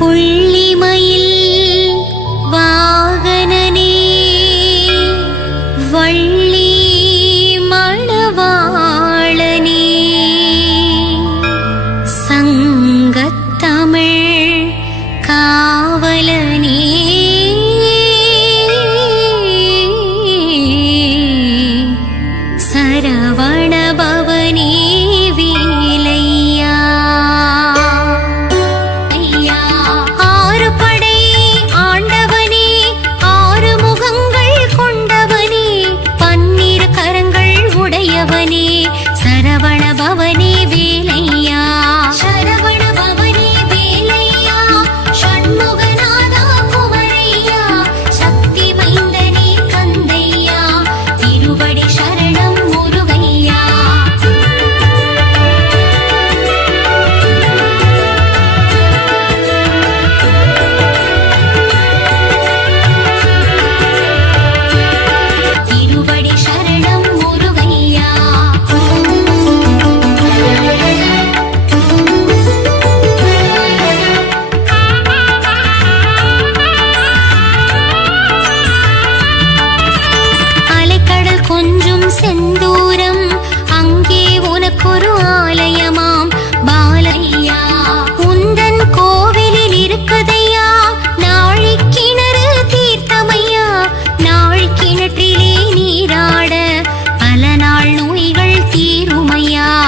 புள்ளிமயில் வாகனனே Valli மணவாளனே. Sangathamizh காவலனே. Saravana ya